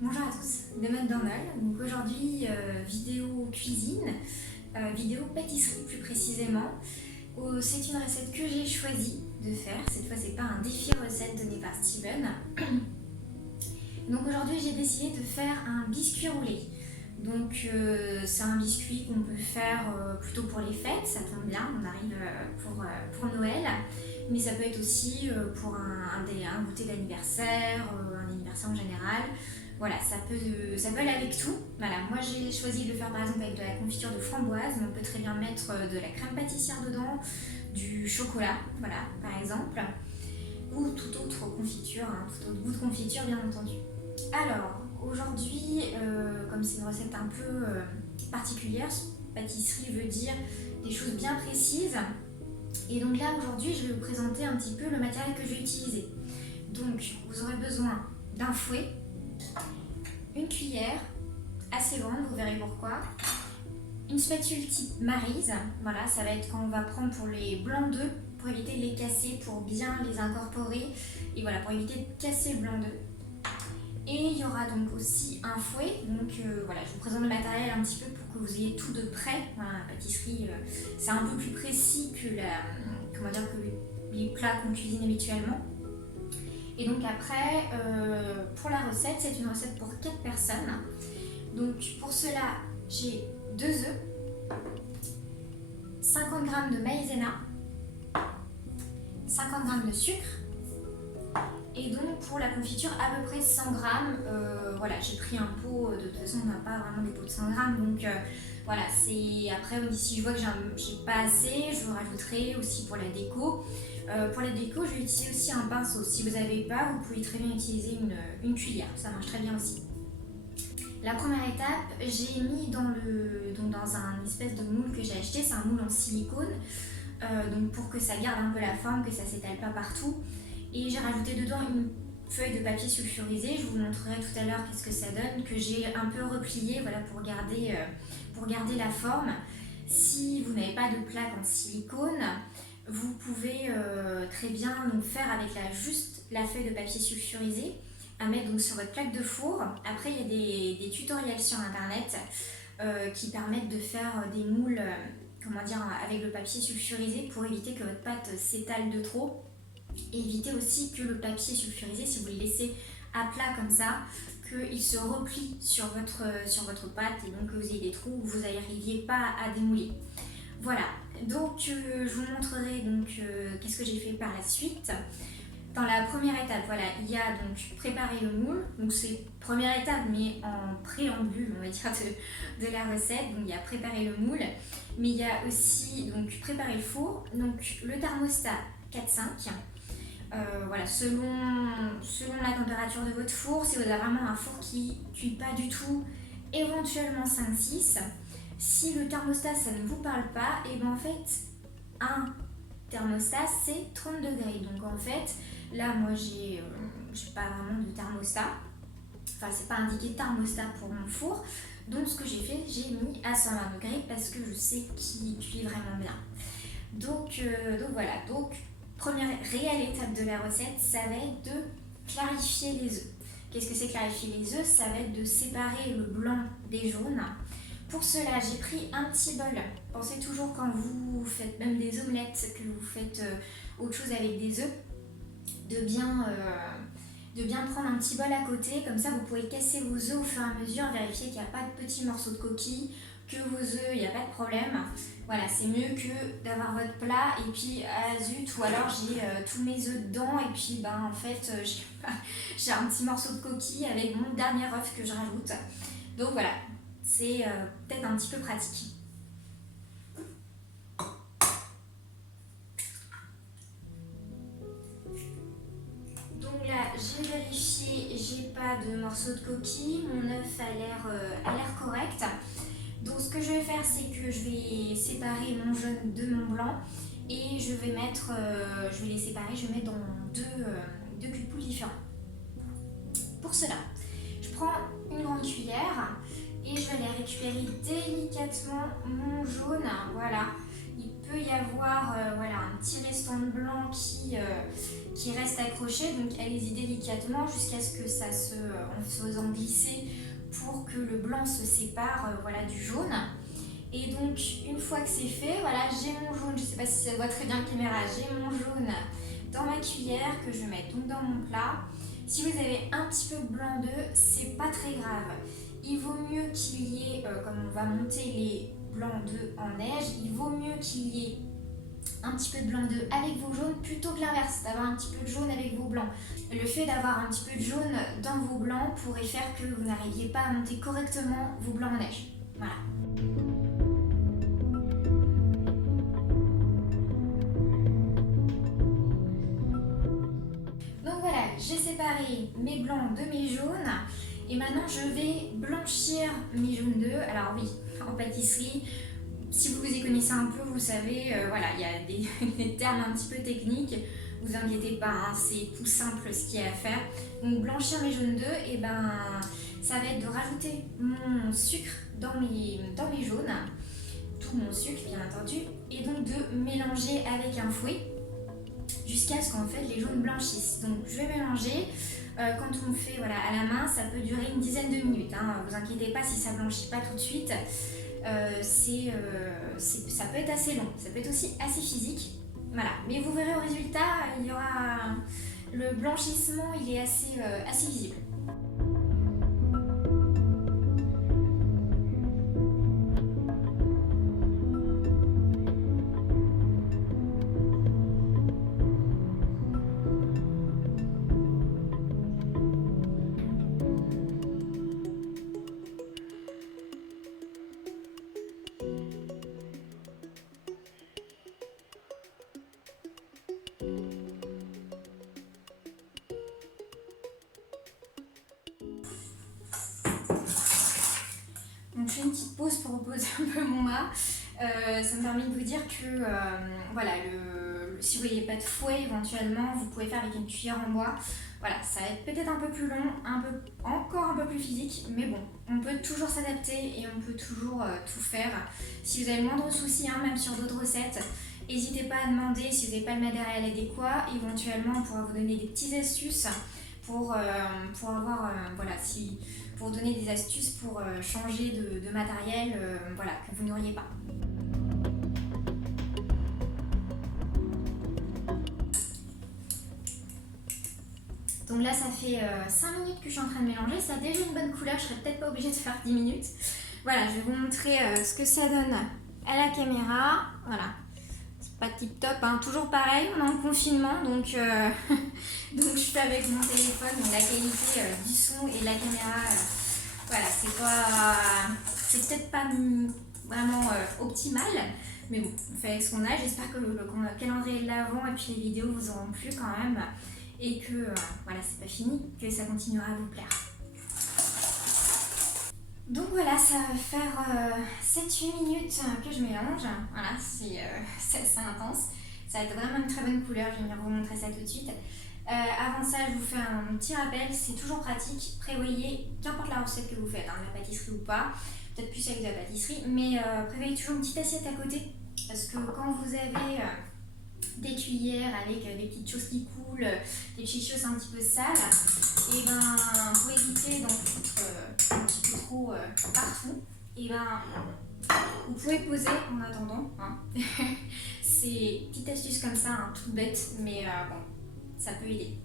Bonjour à tous, de McDonald's. Donc aujourd'hui, vidéo cuisine, vidéo pâtisserie plus précisément. C'est une recette que j'ai choisi de faire. Cette fois, c'est pas un défi recette donné par Steven. Donc aujourd'hui, j'ai décidé de faire un biscuit roulé. Donc c'est un biscuit qu'on peut faire plutôt pour les fêtes, ça tombe bien, on arrive pour Noël. Mais ça peut être aussi pour un goûter d'anniversaire, un anniversaire en général. Voilà, ça peut aller avec tout. Voilà, moi j'ai choisi de le faire par exemple avec de la confiture de framboise, mais on peut très bien mettre de la crème pâtissière dedans, du chocolat, voilà, par exemple, ou toute autre confiture, tout autre goût de confiture bien entendu. Alors, aujourd'hui, comme c'est une recette un peu particulière, pâtisserie veut dire des choses bien précises. Et donc là, aujourd'hui, je vais vous présenter un petit peu le matériel que je vais utiliser. Donc, vous aurez besoin d'un fouet, une cuillère, assez grande, vous verrez pourquoi, une spatule type Maryse, voilà, ça va être quand on va prendre pour les blancs d'œufs, pour éviter de les casser, pour bien les incorporer, et voilà, pour éviter de casser le blanc d'œuf. Et il y aura donc aussi un fouet, donc voilà, je vous présente le matériel un petit peu pour que vous ayez tout de près. Voilà, la pâtisserie, c'est un peu plus précis que, que les plats qu'on cuisine habituellement. Et donc après, pour la recette, c'est une recette pour 4 personnes. Donc pour cela, j'ai 2 œufs, 50 g de maïzena, 50 g de sucre. Et donc pour la confiture, à peu près 100 g. Voilà, j'ai pris un pot, de toute façon on n'a pas vraiment des pots de 100 g. Donc voilà, c'est après si je vois que j'ai pas assez, je rajouterai aussi pour la déco. Pour la déco, je vais utiliser aussi un pinceau. Si vous n'avez pas, vous pouvez très bien utiliser une cuillère, ça marche très bien aussi. La première étape, j'ai mis dans un espèce de moule que j'ai acheté, c'est un moule en silicone, donc pour que ça garde un peu la forme, que ça ne s'étale pas partout. Et j'ai rajouté dedans une feuille de papier sulfurisé, je vous montrerai tout à l'heure qu'est-ce que ça donne, que j'ai un peu replié, voilà, pour garder la forme. Si vous n'avez pas de plaque en silicone, vous pouvez très bien donc, faire avec juste la feuille de papier sulfurisé, à mettre donc, sur votre plaque de four. Après, il y a des tutoriels sur internet qui permettent de faire des moules avec le papier sulfurisé pour éviter que votre pâte s'étale de trop. Et éviter aussi que le papier sulfurisé, si vous le laissez à plat comme ça, qu'il se replie sur votre pâte et donc que vous ayez des trous où vous n'arriviez pas à démouler. Voilà, donc je vous montrerai qu'est-ce que j'ai fait par la suite. Dans la première étape, voilà, il y a donc préparer le moule, donc c'est première étape mais en préambule, on va dire, de la recette. Donc il y a préparer le moule, mais il y a aussi donc préparer le four, donc le thermostat 4-5. Voilà, selon la température de votre four, si vous avez vraiment un four qui ne cuit pas du tout, éventuellement 5-6. Si le thermostat ça ne vous parle pas, et bien en fait un thermostat c'est 30 degrés. Donc en fait là moi j'ai pas vraiment de thermostat, enfin c'est pas indiqué thermostat pour mon four. Donc ce que j'ai fait, j'ai mis à 120 degrés parce que je sais qu'il cuit vraiment bien. Donc voilà, donc première réelle étape de la recette, ça va être de clarifier les œufs. Qu'est-ce que c'est clarifier les œufs? Ça va être de séparer le blanc des jaunes. Pour cela, j'ai pris un petit bol. Pensez toujours quand vous faites même des omelettes, que vous faites autre chose avec des œufs, de bien prendre un petit bol à côté. Comme ça, vous pouvez casser vos œufs au fur et à mesure, vérifier qu'il n'y a pas de petits morceaux de coquille, que vos œufs, il n'y a pas de problème. Voilà, c'est mieux que d'avoir votre plat et puis zut, ou alors j'ai tous mes œufs dedans et puis en fait j'ai un petit morceau de coquille avec mon dernier œuf que je rajoute. Donc voilà, c'est peut-être un petit peu pratique. Donc là, j'ai vérifié, j'ai pas de morceau de coquille, mon œuf a l'air correct. Donc ce que je vais faire, c'est que je vais séparer mon jaune de mon blanc et je vais les séparer, je vais mettre dans deux cubes différents. Pour cela, je prends une grande cuillère et je vais aller récupérer délicatement mon jaune. Voilà, il peut y avoir un petit restant de blanc qui qui restent accrochés, donc allez-y délicatement jusqu'à ce que ça se, en faisant glisser pour que le blanc se sépare voilà, du jaune. Et donc une fois que c'est fait, voilà, j'ai mon jaune, je ne sais pas si ça voit très bien la caméra, j'ai mon jaune dans ma cuillère que je vais mettre donc dans mon plat. Si vous avez un petit peu de blanc d'œuf, c'est pas très grave. Il vaut mieux qu'il y ait, comme on va monter les blancs d'œufs en neige, il vaut mieux qu'il y ait un petit peu de blanc d'œuf avec vos jaunes plutôt que l'inverse, d'avoir un petit peu de jaune avec vos blancs. Le fait d'avoir un petit peu de jaune dans vos blancs pourrait faire que vous n'arriviez pas à monter correctement vos blancs en neige. Voilà. Donc voilà, j'ai séparé mes blancs de mes jaunes et maintenant je vais blanchir mes jaunes d'œufs. Alors oui, en pâtisserie, si vous vous y connaissez un peu, vous savez, voilà, il y a des termes un petit peu techniques. Vous inquiétez pas, hein, c'est tout simple ce qu'il y a à faire. Donc blanchir mes jaunes d'œufs, et ben ça va être de rajouter mon sucre dans mes jaunes, tout mon sucre bien entendu, et donc de mélanger avec un fouet jusqu'à ce qu'en fait les jaunes blanchissent. Donc je vais mélanger. Quand on le fait voilà, à la main, ça peut durer une dizaine de minutes. Hein. Vous inquiétez pas si ça blanchit pas tout de suite. Ça peut être assez long, ça peut être aussi assez physique. Voilà, mais vous verrez au résultat, il y aura le blanchissement, il est assez visible. Donc je fais une petite pause pour reposer un peu mon mât. Ça me permet de vous dire que voilà, si vous voyez pas de fouet éventuellement, vous pouvez faire avec une cuillère en bois. Voilà, ça va être peut-être un peu plus long, encore un peu plus physique, mais bon, on peut toujours s'adapter et on peut toujours tout faire. Si vous avez le moindre souci, hein, même sur d'autres recettes, n'hésitez pas à demander si vous n'avez pas le matériel adéquat. Éventuellement, on pourra vous donner des petites astuces pour avoir, voilà, pour donner des astuces pour changer de matériel voilà, que vous n'auriez pas. Donc là, ça fait 5 minutes que je suis en train de mélanger. Ça a déjà une bonne couleur, je serais peut-être pas obligée de faire 10 minutes. Voilà, je vais vous montrer ce que ça donne à la caméra. Voilà, c'est pas tip top, hein. Toujours pareil, on est en confinement, donc donc je fais avec mon téléphone. Donc la qualité du son et de la caméra, voilà, c'est peut-être pas vraiment optimal, mais bon, on fait avec ce qu'on a. J'espère que le calendrier de l'Avent et puis les vidéos vous auront plu quand même. Et que voilà, c'est pas fini, que ça continuera à vous plaire. Donc voilà, ça va faire 7-8 minutes que je mélange. Voilà, c'est assez intense. Ça va être vraiment une très bonne couleur, je vais venir vous montrer ça tout de suite. Avant ça, je vous fais un petit rappel, c'est toujours pratique. Prévoyez, qu'importe la recette que vous faites, hein, de la pâtisserie ou pas, peut-être plus avec de la pâtisserie, mais prévoyez toujours une petite assiette à côté. Parce que quand vous avez des cuillères avec des petites choses qui coulent, des petites choses un petit peu sales, et ben pour éviter d'en foutre un petit peu trop partout, et ben vous pouvez poser en attendant, hein. C'est une petite astuce comme ça, hein, toute bête, mais bon, ça peut aider.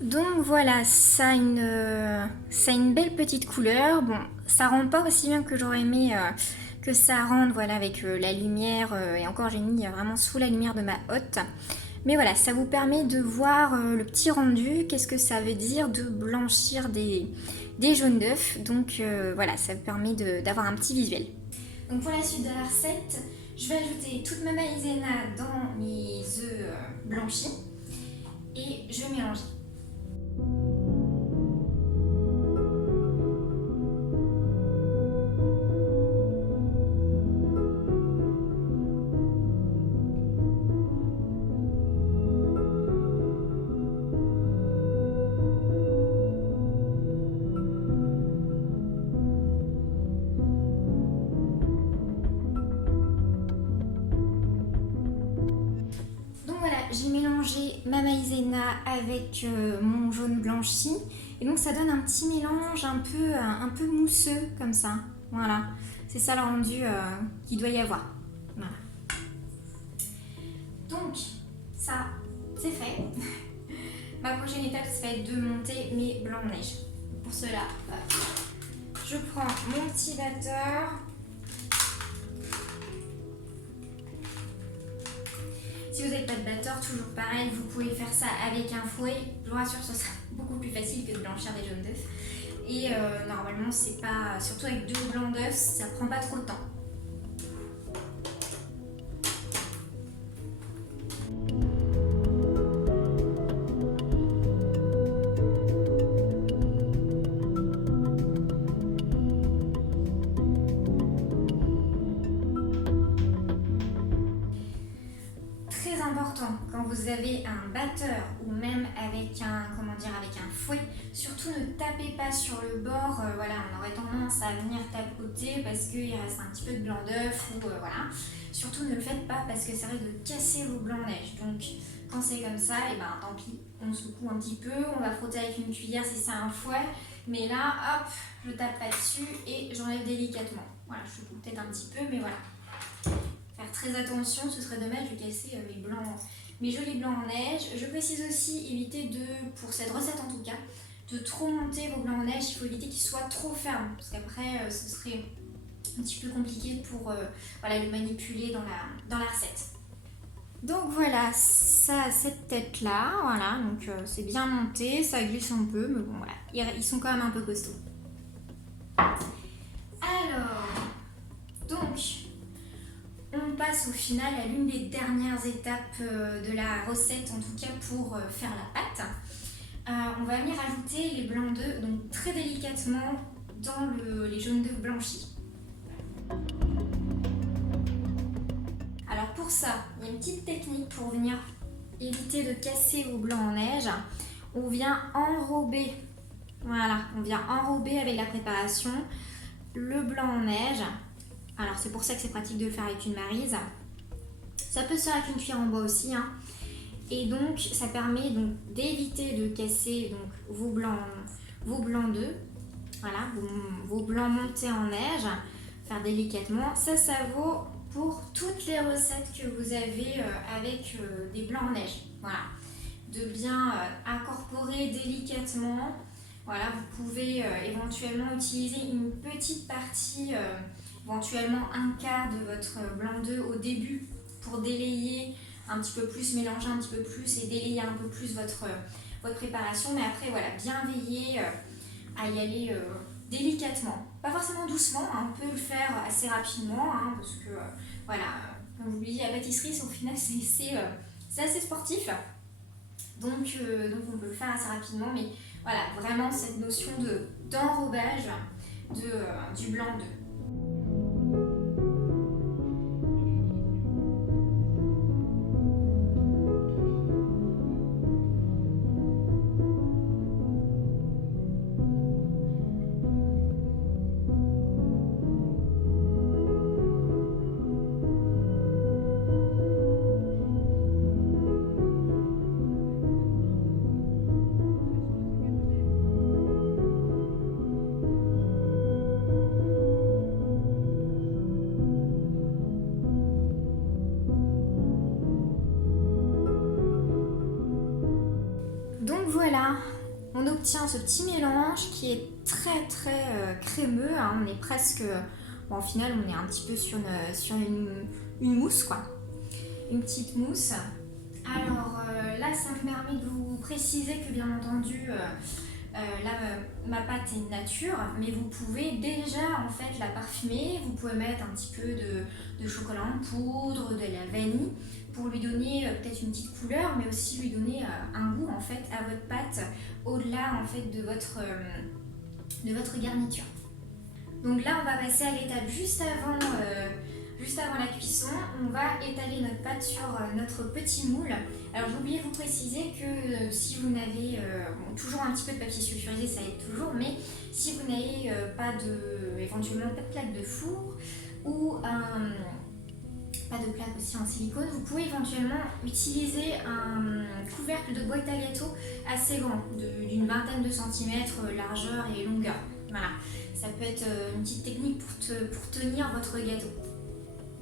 Donc voilà, ça a une belle petite couleur. Bon, ça rend pas aussi bien que j'aurais aimé que ça rende, voilà, avec la lumière, et encore j'ai mis vraiment sous la lumière de ma hotte. Mais voilà, ça vous permet de voir le petit rendu, qu'est-ce que ça veut dire de blanchir des jaunes d'œufs. Donc voilà, ça vous permet d'avoir un petit visuel. Donc pour la suite de la recette, je vais ajouter toute ma maïzena dans mes œufs blanchis et je vais mélanger. J'ai mélangé ma maïzena avec mon jaune blanchi. Et donc ça donne un petit mélange un peu mousseux comme ça. Voilà, c'est ça le rendu qu'il doit y avoir. Voilà. Donc ça, c'est fait. Ma prochaine étape, ça va être de monter mes blancs de neige. Pour cela, je prends mon petit batteur. Si vous n'avez pas de batteur, toujours pareil, vous pouvez faire ça avec un fouet. Je vous rassure, ce sera beaucoup plus facile que de blanchir des jaunes d'œufs. Et normalement, c'est pas, surtout avec 2 blancs d'œufs, ça prend pas trop de temps. Important quand vous avez un batteur ou même avec un fouet, surtout ne tapez pas sur le bord, voilà, on aurait tendance à venir tapoter parce qu'il reste un petit peu de blanc d'œuf ou voilà. Surtout ne le faites pas parce que ça risque de casser vos blancs de neige. Donc quand c'est comme ça, et ben tant pis, on secoue un petit peu, on va frotter avec une cuillère si c'est un fouet, mais là hop, je tape pas dessus et j'enlève délicatement. Voilà, je secoue peut-être un petit peu, mais voilà. Faire très attention, ce serait dommage de casser mes jolis blancs en neige. Je précise aussi, éviter pour cette recette en tout cas, de trop monter vos blancs en neige. Il faut éviter qu'ils soient trop fermes, parce qu'après ce serait un petit peu compliqué pour le manipuler dans la recette. Donc voilà, ça a cette tête là, voilà, donc c'est bien monté, ça glisse un peu, mais bon voilà, ils sont quand même un peu costauds. Alors, donc, on passe au final à l'une des dernières étapes de la recette, en tout cas pour faire la pâte. On va venir ajouter les blancs d'œufs, donc très délicatement dans les jaunes d'œufs blanchis. Alors pour ça, il y a une petite technique pour venir éviter de casser vos blancs en neige. On vient enrober, voilà, on vient enrober avec la préparation le blanc en neige. Alors c'est pour ça que c'est pratique de le faire avec une maryse. Ça peut se faire avec une cuillère en bois aussi, hein. Et donc ça permet donc d'éviter de casser donc vos blancs d'œufs, voilà, vos blancs montés en neige, faire délicatement. Ça vaut pour toutes les recettes que vous avez avec des blancs en neige. Voilà, de bien incorporer délicatement. Voilà, vous pouvez éventuellement utiliser une petite partie, éventuellement un quart de votre blanc d'œuf au début pour délayer un petit peu plus, mélanger un petit peu plus et délayer un peu plus votre préparation. Mais après, voilà, bien veiller à y aller délicatement. Pas forcément doucement, hein, on peut le faire assez rapidement, hein, parce que, voilà, comme je vous l'ai dit, la pâtisserie, au final, c'est assez sportif. Donc on peut le faire assez rapidement, mais voilà, vraiment cette notion d'enrobage du blanc d'œuf. Donc voilà, on obtient ce petit mélange qui est très très crémeux, hein. On est presque, bon, au final on est un petit peu sur une mousse quoi, une petite mousse. Alors là ça me permet de vous préciser que bien entendu là ma pâte est nature, mais vous pouvez déjà en fait la parfumer. Vous pouvez mettre un petit peu de chocolat en poudre, de la vanille pour lui donner peut-être une petite couleur, mais aussi lui donner un goût en fait à votre pâte au-delà en fait de votre garniture. Donc là on va passer à l'étape juste avant la cuisson. On va étaler notre pâte sur notre petit moule. Alors j'ai oublié de vous préciser que si vous n'avez toujours un petit peu de papier sulfurisé, ça aide toujours, mais si vous n'avez éventuellement pas de plaque de four ou pas de plaque aussi en silicone, vous pouvez éventuellement utiliser un couvercle de boîte à gâteaux assez grand, d'une vingtaine de centimètres largeur et longueur. Voilà, ça peut être une petite technique pour tenir votre gâteau.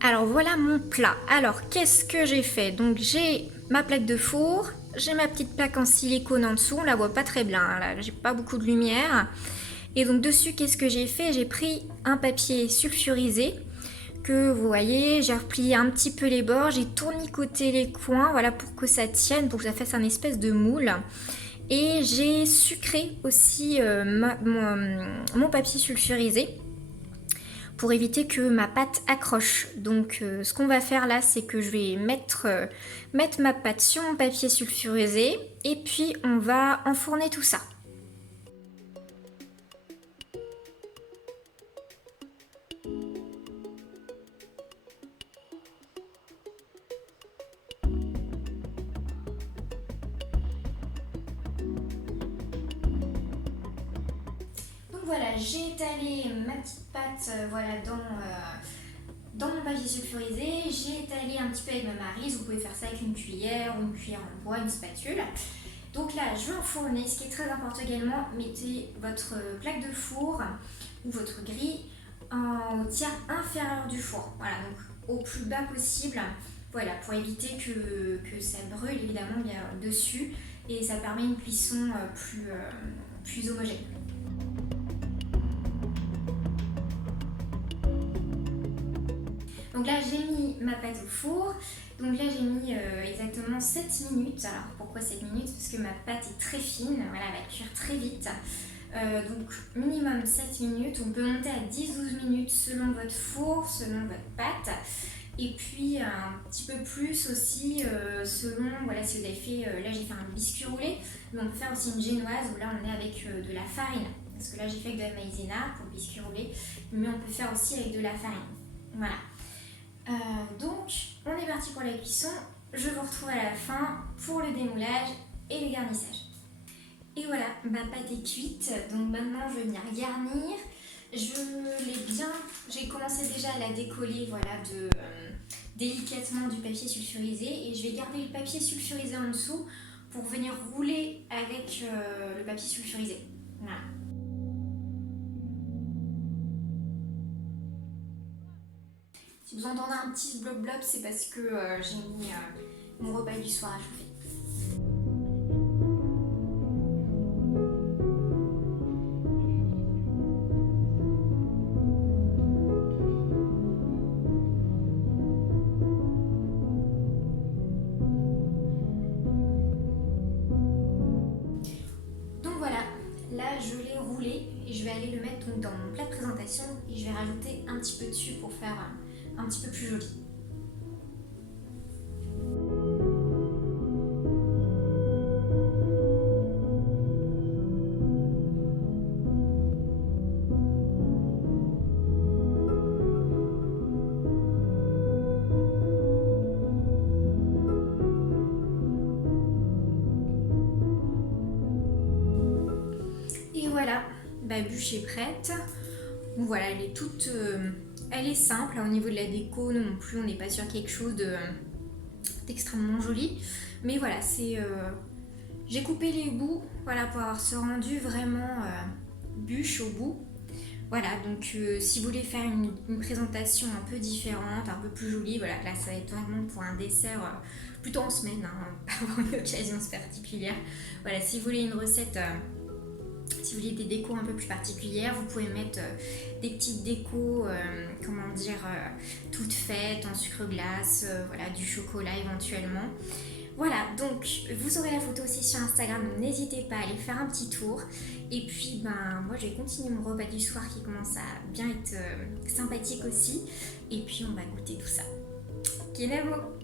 Alors voilà mon plat. Alors qu'est-ce que j'ai fait? Donc j'ai ma plaque de four, j'ai ma petite plaque en silicone en dessous, on la voit pas très bien, hein, là j'ai pas beaucoup de lumière. Et donc dessus qu'est-ce que j'ai fait? J'ai pris un papier sulfurisé que vous voyez, j'ai replié un petit peu les bords, j'ai tournicoté les coins, voilà, pour que ça tienne, pour que ça fasse un espèce de moule. Et j'ai sucré aussi mon papier sulfurisé pour éviter que ma pâte accroche. Donc ce qu'on va faire là, c'est que je vais mettre ma pâte sur mon papier sulfurisé et puis on va enfourner tout ça. Voilà, j'ai étalé ma petite pâte voilà, dans mon papier sulfurisé. J'ai étalé un petit peu avec ma maryse. Vous pouvez faire ça avec une cuillère ou une cuillère en bois, une spatule. Donc là, je vais enfourner. Ce qui est très important également, mettez votre plaque de four ou votre grille au tiers inférieur du four. Voilà, donc au plus bas possible. Voilà, pour éviter que ça brûle évidemment bien dessus. Et ça permet une cuisson plus homogène. Donc là j'ai mis ma pâte au four, donc là j'ai mis exactement 7 minutes. Alors pourquoi 7 minutes? Parce que ma pâte est très fine, voilà, elle va cuire très vite. Donc minimum 7 minutes, on peut monter à 10-12 minutes selon votre four, selon votre pâte. Et puis un petit peu plus aussi selon, voilà, si vous avez fait, là j'ai fait un biscuit roulé, mais on peut faire aussi une génoise où là on est avec de la farine. Parce que là j'ai fait avec de la maïzena pour le biscuit roulé, mais on peut faire aussi avec de la farine. Voilà. Donc on est parti pour la cuisson, je vous retrouve à la fin pour le démoulage et le garnissage. Et voilà, ma pâte est cuite, donc maintenant je vais venir garnir. J'ai commencé déjà à la décoller, voilà, délicatement du papier sulfurisé, et je vais garder le papier sulfurisé en dessous pour venir rouler avec le papier sulfurisé. Voilà. Si vous entendez un petit bloc-bloc, c'est parce que j'ai mis mon repas du soir à chauffer. Donc voilà, là je l'ai roulé et je vais aller le mettre donc, dans mon plat de présentation et je vais rajouter un petit peu dessus pour faire un petit peu plus joli. Et voilà, ma bûche est prête. Donc voilà, elle est toute... elle est simple, au niveau de la déco non plus, on n'est pas sur quelque chose d'extrêmement joli. Mais voilà, c'est... j'ai coupé les bouts, voilà, pour avoir ce rendu vraiment bûche au bout. Voilà, donc si vous voulez faire une présentation un peu différente, un peu plus jolie, voilà, là ça va être vraiment pour un dessert plutôt en semaine, hein, pas avoir une occasion particulière. Voilà, si vous voulez une recette... si vous voulez des décos un peu plus particulières, vous pouvez mettre des petites décos, comment dire, toutes faites en sucre glace, voilà, du chocolat éventuellement. Voilà, donc vous aurez la photo aussi sur Instagram, donc n'hésitez pas à aller faire un petit tour. Et puis ben moi je vais continuer mon repas du soir qui commence à bien être sympathique aussi. Et puis on va goûter tout ça. Kinavo!